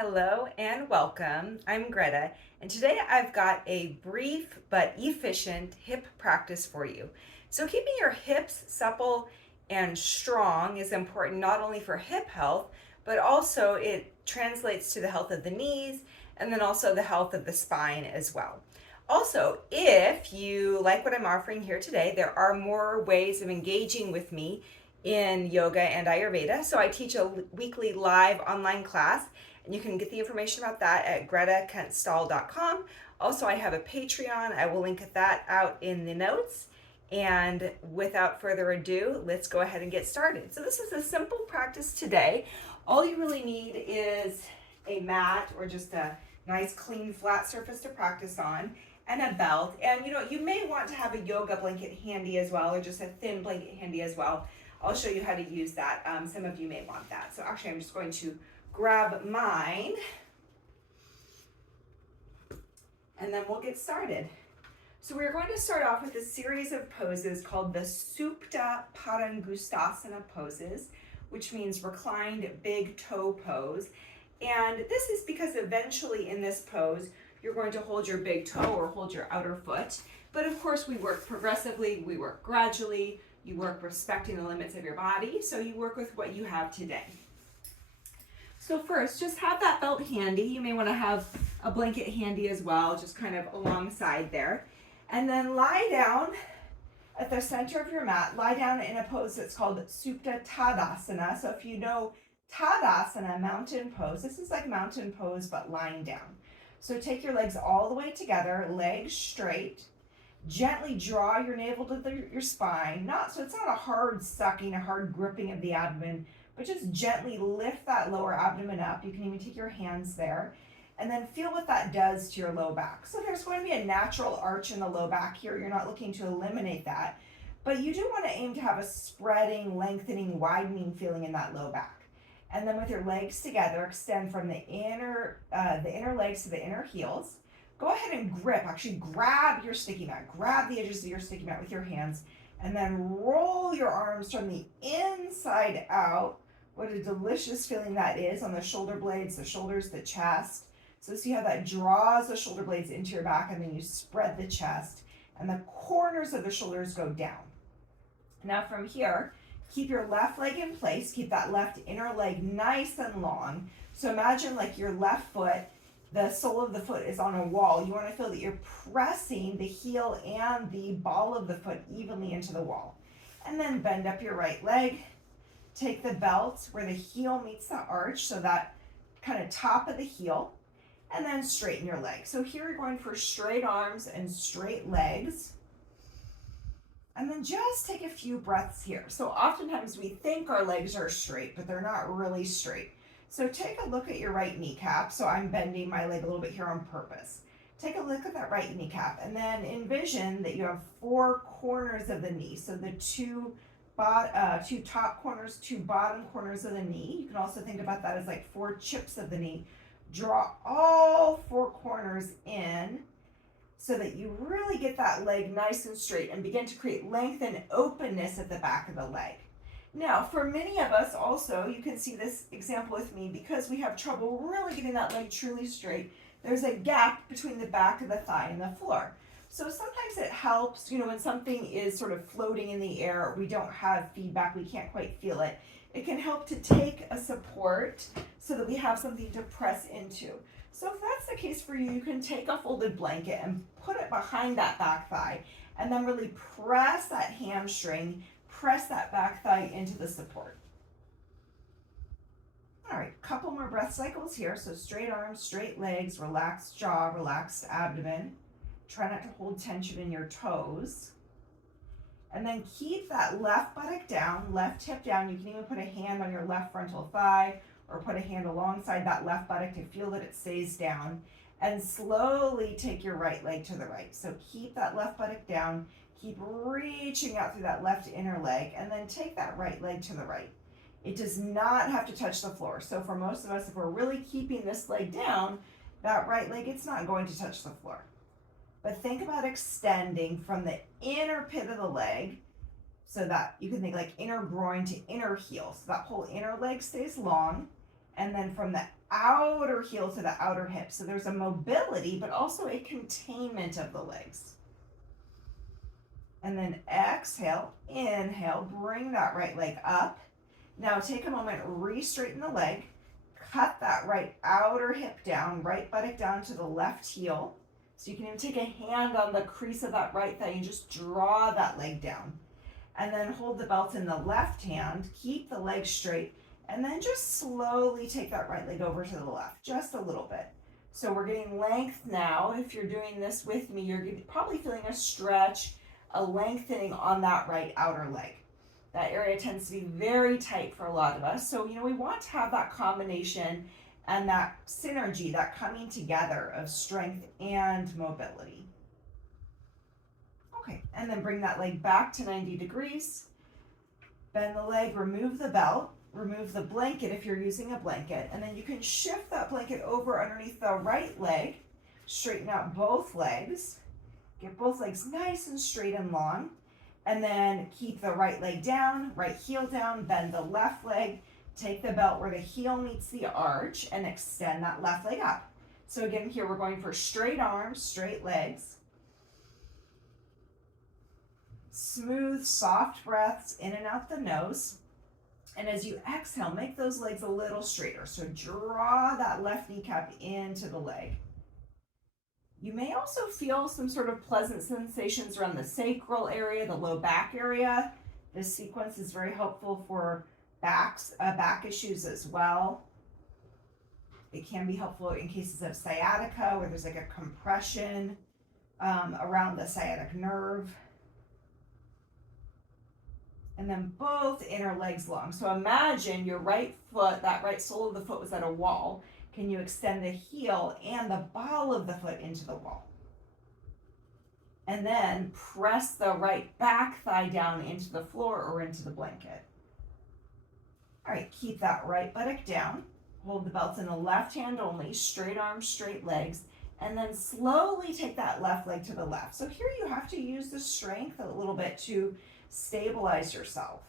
Hello and welcome. I'm Greta, and today I've got a brief but efficient hip practice for you. So, keeping your hips supple and strong is important not only for hip health, but also it translates to the health of the knees and then also the health of the spine as well. Also, if you like what I'm offering here today, there are more ways of engaging with me in yoga and Ayurveda. So, I teach a weekly live online class and you can get the information about that at gretakentstall.com. Also, I have a Patreon. I will link that out in the notes. And without further ado, let's go ahead and get started. So this is a simple practice today. All you really need is a mat or just a nice clean flat surface to practice on and a belt. And you may want to have a yoga blanket handy as well, or just a thin blanket handy as well. I'll show you how to use that. Some of you may want that. So actually I'm just going to grab mine and then we'll get started. So we're going to start off with a series of poses called the Supta Padangustasana poses, which means reclined big toe pose. And this is because eventually in this pose, you're going to hold your big toe or hold your outer foot. But of course we work progressively, we work gradually, you work respecting the limits of your body, so you work with what you have today. So first, just have that belt handy. You may want to have a blanket handy as well, just kind of alongside there. And then lie down at the center of your mat. Lie down in a pose that's called Supta Tadasana. So if you know Tadasana, mountain pose, this is like mountain pose but lying down. So take your legs all the way together, legs straight. Gently draw your navel to your spine. So it's not a hard sucking, a hard gripping of the abdomen, but just gently lift that lower abdomen up. You can even take your hands there and then feel what that does to your low back. So there's going to be a natural arch in the low back here. You're not looking to eliminate that, but you do want to aim to have a spreading, lengthening, widening feeling in that low back. And then with your legs together, extend from the inner legs to the inner heels. Go ahead and grip, actually grab your sticky mat, grab the edges of your sticky mat with your hands, and then roll your arms from the inside out. What a delicious feeling that is on the shoulder blades, the shoulders, the chest. So see how that draws the shoulder blades into your back, and then you spread the chest and the corners of the shoulders go down. Now from here, keep your left leg in place. Keep that left inner leg nice and long. So imagine like your left foot, the sole of the foot is on a wall. You want to feel that you're pressing the heel and the ball of the foot evenly into the wall. And then bend up your right leg. Take the belt where the heel meets the arch, so that kind of top of the heel, and then straighten your leg. So here you're going for straight arms and straight legs. And then just take a few breaths here. So oftentimes we think our legs are straight, but they're not really straight. So take a look at your right kneecap. So I'm bending my leg a little bit here on purpose. Take a look at that right kneecap and then envision that you have four corners of the knee. So the two top corners, two bottom corners of the knee. You can also think about that as like four chips of the knee. Draw all four corners in so that you really get that leg nice and straight and begin to create length and openness at the back of the leg. Now, for many of us also, you can see this example with me, because we have trouble really getting that leg truly straight, there's a gap between the back of the thigh and the floor. So sometimes it helps, when something is sort of floating in the air, we don't have feedback, we can't quite feel it. It can help to take a support so that we have something to press into. So if that's the case for you, you can take a folded blanket and put it behind that back thigh and then really press that hamstring, press that back thigh into the support. All right, couple more breath cycles here. So straight arms, straight legs, relaxed jaw, relaxed abdomen. Try not to hold tension in your toes. And then keep that left buttock down, left hip down. You can even put a hand on your left frontal thigh or put a hand alongside that left buttock to feel that it stays down. And slowly take your right leg to the right. So keep that left buttock down. Keep reaching out through that left inner leg, and then take that right leg to the right. It does not have to touch the floor. So for most of us, if we're really keeping this leg down, that right leg, it's not going to touch the floor. But think about extending from the inner pit of the leg, so that you can think like inner groin to inner heel. So that whole inner leg stays long. And then from the outer heel to the outer hip. So there's a mobility, but also a containment of the legs. And then exhale, inhale, bring that right leg up. Now take a moment, re-straighten the leg, cut that right outer hip down, right buttock down to the left heel. So you can even take a hand on the crease of that right thigh and just draw that leg down. And then hold the belt in the left hand, keep the leg straight, and then just slowly take that right leg over to the left, just a little bit. So we're getting length now. If you're doing this with me, you're probably feeling a stretch, a lengthening on that right outer leg. That area tends to be very tight for a lot of us. So, we want to have that combination and that synergy, that coming together of strength and mobility. Okay, and then bring that leg back to 90 degrees. Bend the leg, remove the belt, remove the blanket if you're using a blanket, and then you can shift that blanket over underneath the right leg, straighten out both legs, get both legs nice and straight and long, and then keep the right leg down, right heel down, bend the left leg, take the belt where the heel meets the arch, and extend that left leg up. So again, here we're going for straight arms, straight legs. Smooth, soft breaths in and out the nose. And as you exhale, make those legs a little straighter. So draw that left kneecap into the leg. You may also feel some sort of pleasant sensations around the sacral area, the low back area. This sequence is very helpful for back issues as well. It can be helpful in cases of sciatica where there's like a compression around the sciatic nerve. And then both inner legs long. So imagine your right foot, that right sole of the foot was at a wall. Can you extend the heel and the ball of the foot into the wall? And then press the right back thigh down into the floor or into the blanket. All right, keep that right buttock down. Hold the belt in the left hand only, straight arms, straight legs, and then slowly take that left leg to the left. So here you have to use the strength a little bit to stabilize yourself.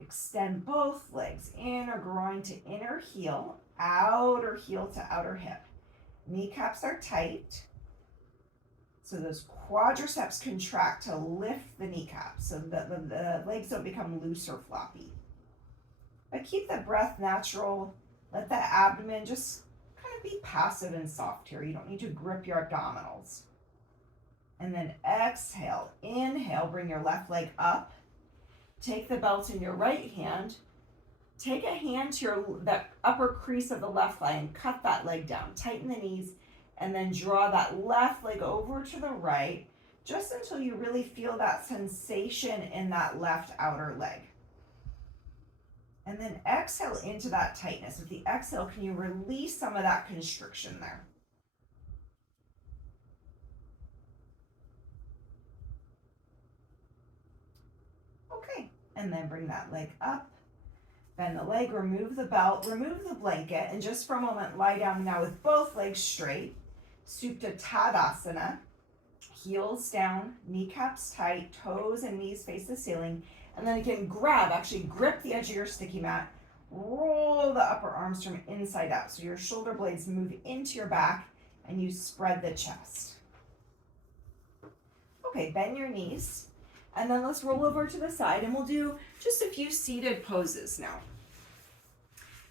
Extend both legs, inner groin to inner heel, outer heel to outer hip. Kneecaps are tight, so those quadriceps contract to lift the kneecaps so that the legs don't become loose or floppy. But keep the breath natural. Let the abdomen just kind of be passive and soft here. You don't need to grip your abdominals. And then exhale, inhale, bring your left leg up. Take the belt in your right hand. Take a hand to that upper crease of the left thigh and cut that leg down. Tighten the knees and then draw that left leg over to the right just until you really feel that sensation in that left outer leg. And then exhale into that tightness. With the exhale, can you release some of that constriction there? Okay, and then bring that leg up. Bend the leg, remove the belt, remove the blanket, and just for a moment, lie down now with both legs straight. Supta Tadasana. Heels down, kneecaps tight, toes and knees face the ceiling. And then again, actually grip the edge of your sticky mat. Roll the upper arms from inside out. So your shoulder blades move into your back and you spread the chest. Okay, bend your knees. And then let's roll over to the side and we'll do just a few seated poses now.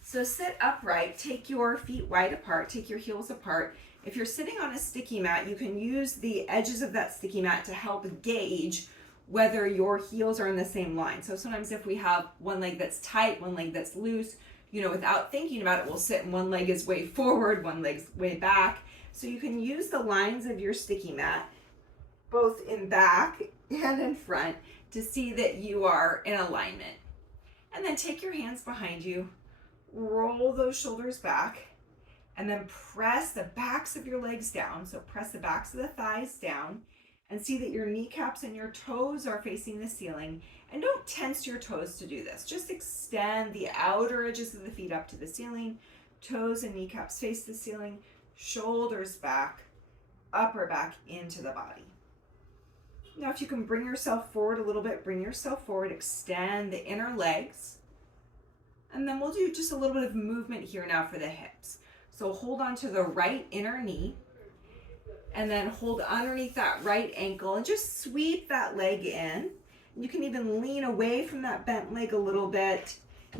So sit upright, take your feet wide apart, take your heels apart. If you're sitting on a sticky mat, you can use the edges of that sticky mat to help gauge whether your heels are in the same line. So sometimes if we have one leg that's tight, one leg that's loose, without thinking about it, we'll sit and one leg is way forward, one leg's way back. So you can use the lines of your sticky mat, both in back and in front, to see that you are in alignment. And then take your hands behind you, roll those shoulders back, and then press the backs of your legs down. So press the backs of the thighs down and see that your kneecaps and your toes are facing the ceiling. And don't tense your toes to do this. Just extend the outer edges of the feet up to the ceiling. Toes and kneecaps face the ceiling. Shoulders back, upper back into the body. Now if you can bring yourself forward a little bit, bring yourself forward, extend the inner legs. And then we'll do just a little bit of movement here now for the hips. So hold on to the right inner knee and then hold underneath that right ankle and just sweep that leg in. You can even lean away from that bent leg a little bit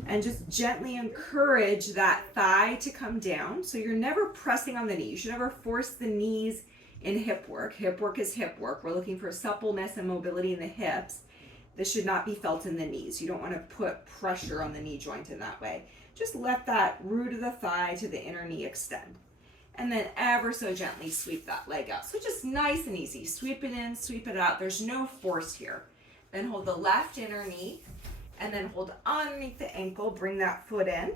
and just gently encourage that thigh to come down. So you're never pressing on the knee. You should never force the knees in hip work. Hip work is hip work. We're looking for suppleness and mobility in the hips. This should not be felt in the knees. You don't want to put pressure on the knee joint in that way. Just let that root of the thigh to the inner knee extend. And then ever so gently sweep that leg out. So just nice and easy. Sweep it in, sweep it out. There's no force here. Then hold the left inner knee and then hold underneath the ankle. Bring that foot in.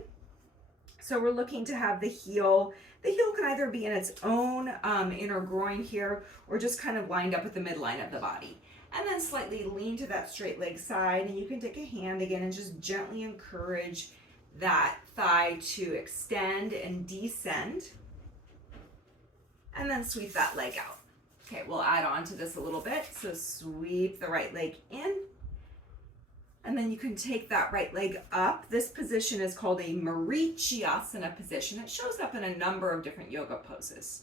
So we're looking to have the heel can either be in its own inner groin here or just kind of lined up with the midline of the body. And then slightly lean to that straight leg side, and you can take a hand again and just gently encourage that thigh to extend and descend. And then sweep that leg out. Okay, we'll add on to this a little bit. So sweep the right leg in. And then you can take that right leg up. This position is called a Marichiasana position. It shows up in a number of different yoga poses.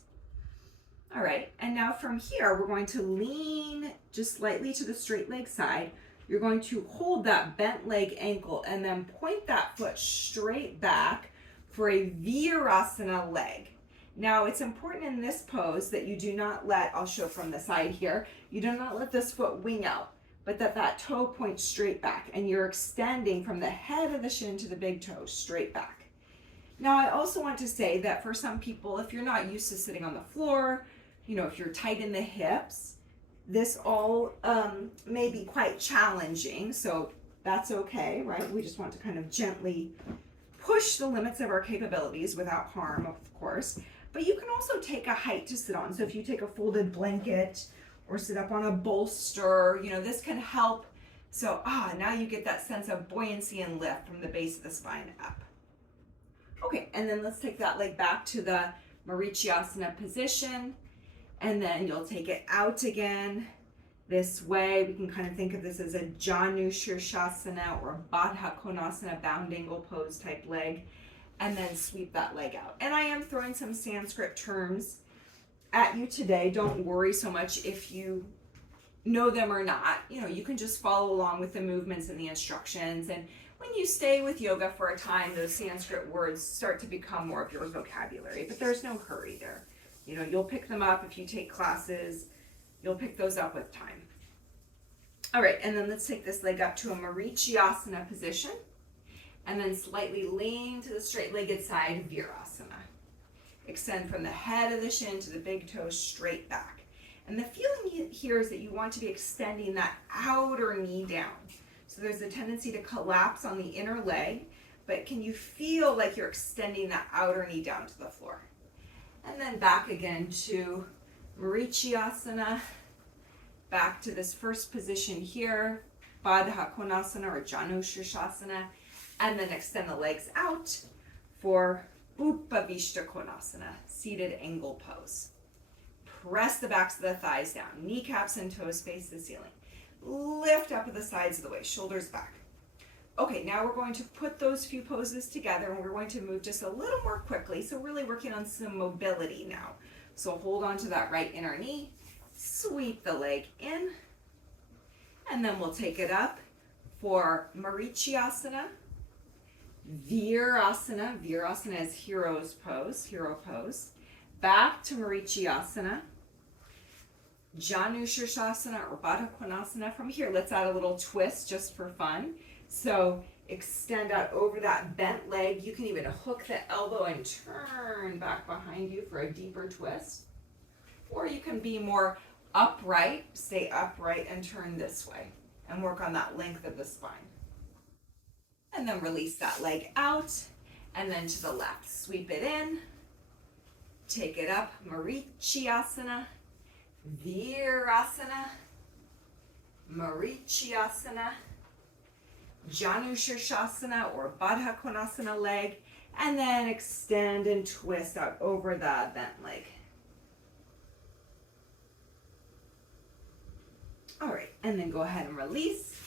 All right, and now from here, we're going to lean just slightly to the straight leg side. You're going to hold that bent leg ankle and then point that foot straight back for a Virasana leg. Now, it's important in this pose that you do not let, I'll show from the side here, you do not let this foot wing out, but that toe points straight back and you're extending from the head of the shin to the big toe straight back. Now, I also want to say that for some people, if you're not used to sitting on the floor, if you're tight in the hips, this all may be quite challenging, so that's okay, right? We just want to kind of gently push the limits of our capabilities without harm, of course. But you can also take a height to sit on. So if you take a folded blanket or sit up on a bolster, this can help. So now you get that sense of buoyancy and lift from the base of the spine up. Okay, and then let's take that leg back to the Marichiasana position. And then you'll take it out again this way. We can kind of think of this as a Janu Shirshasana or Baddha Konasana bound angle pose type leg. And then sweep that leg out. And I am throwing some Sanskrit terms at you today. Don't worry so much if you know them or not. You can just follow along with the movements and the instructions. And when you stay with yoga for a time, those Sanskrit words start to become more of your vocabulary. But there's no hurry there. You'll pick them up if you take classes. You'll pick those up with time. All right, and then let's take this leg up to a Marichiasana position. And then slightly lean to the straight-legged side, Virasana. Extend from the head of the shin to the big toe straight back. And the feeling here is that you want to be extending that outer knee down. So there's a tendency to collapse on the inner leg, but can you feel like you're extending that outer knee down to the floor? And then back again to Marichiasana, back to this first position here, Baddha Konasana or Janu Shirshasana, and then extend the legs out for Upavishta Konasana, seated angle pose. Press the backs of the thighs down, kneecaps and toes face the ceiling. Lift up at the sides of the waist, shoulders back. Okay, now we're going to put those few poses together and we're going to move just a little more quickly. So really working on some mobility now. So hold on to that right inner knee, sweep the leg in, and then we'll take it up for Marichiasana, Virasana. Virasana is hero pose. Back to Marichiasana, Janu Shirshasana or Baddha Konasana. From here, let's add a little twist just for fun. So extend out over that bent leg. You can even hook the elbow and turn back behind you for a deeper twist. Or you can be more upright, stay upright and turn this way and work on that length of the spine. And then release that leg out and then to the left. Sweep it in, take it up, Marichiasana, Virasana, Marichiasana, Janu Shirshasana or Baddha Konasana leg, and then extend and twist out over the bent leg. All right, and then go ahead and release.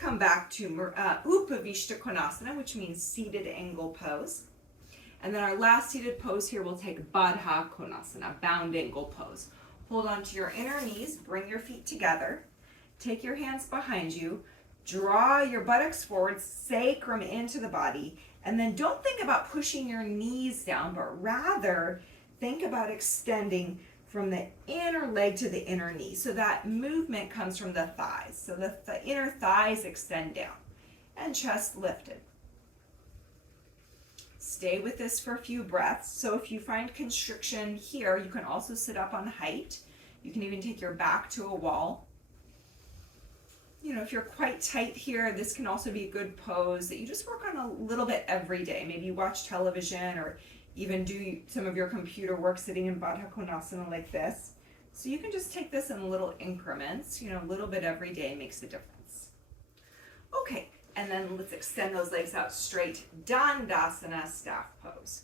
Come back to Upavishta Konasana, which means seated angle pose. And then our last seated pose here, we'll take Baddha Konasana, bound angle pose. Hold on to your inner knees, bring your feet together, take your hands behind you, draw your buttocks forward, sacrum into the body, and then don't think about pushing your knees down, but rather think about extending from the inner leg to the inner knee. So that movement comes from the thighs. So the inner thighs extend down and chest lifted. Stay with this for a few breaths. So if you find constriction here, you can also sit up on height. You can even take your back to a wall. You know, if you're quite tight here, this can also be a good pose that you just work on a little bit every day. Maybe you watch television or even do some of your computer work sitting in Baddha Konasana like this. So you can just take this in little increments, you know, a little bit every day makes a difference. Okay, and then let's extend those legs out straight, Dandasana staff pose.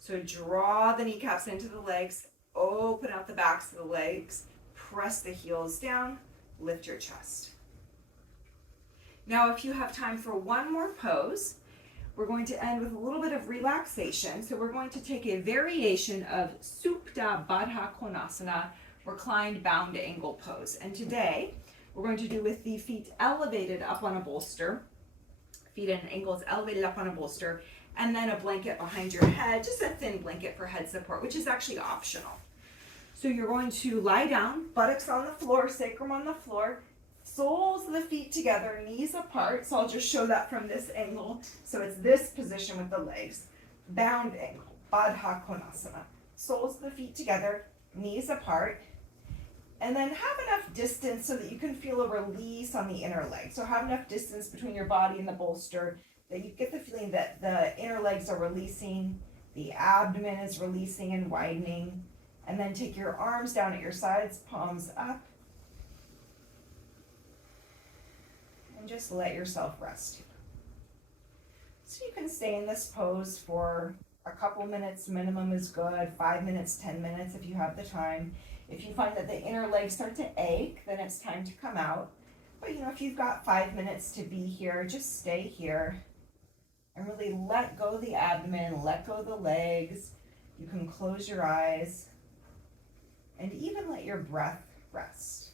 So draw the kneecaps into the legs, open out the backs of the legs, press the heels down, lift your chest. Now, if you have time for one more pose, we're going to end with a little bit of relaxation. So we're going to take a variation of Supta Baddha Konasana, reclined bound angle pose. And today, we're going to do with the feet elevated up on a bolster, feet and ankles elevated up on a bolster, and then a blanket behind your head, just a thin blanket for head support, which is actually optional. So you're going to lie down, buttocks on the floor, sacrum on the floor, soles of the feet together, knees apart. So I'll just show that from this angle. So it's this position with the legs. Bound angle, Baddha Konasana. Soles of the feet together, knees apart. And then have enough distance so that you can feel a release on the inner leg. So have enough distance between your body and the bolster that you get the feeling that the inner legs are releasing, the abdomen is releasing and widening. And then take your arms down at your sides, palms up. And just let yourself rest. So you can stay in this pose for a couple minutes, minimum is good, 5 minutes, 10 minutes if you have the time. If you find that the inner legs start to ache, then it's time to come out. But you know, if you've got 5 minutes to be here, just stay here and really let go of the abdomen, let go of the legs. You can close your eyes and even let your breath rest.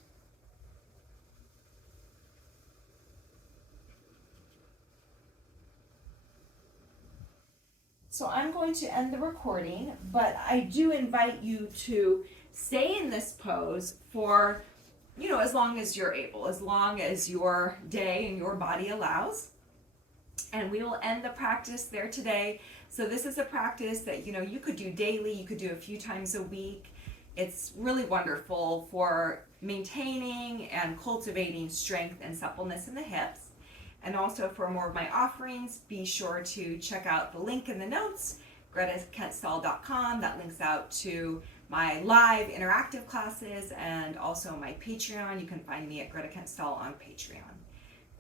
So I'm going to end the recording, but I do invite you to stay in this pose for, you know, as long as you're able, as long as your day and your body allows. And we will end the practice there today. So this is a practice that, you know, you could do daily, you could do a few times a week. It's really wonderful for maintaining and cultivating strength and suppleness in the hips. And also for more of my offerings, be sure to check out the link in the notes, GretaKentstall.com. That links out to my live interactive classes and also my Patreon. You can find me at Greta Kent Stall on Patreon.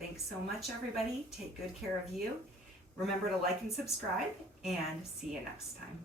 Thanks so much, everybody. Take good care of you. Remember to like and subscribe, and see you next time.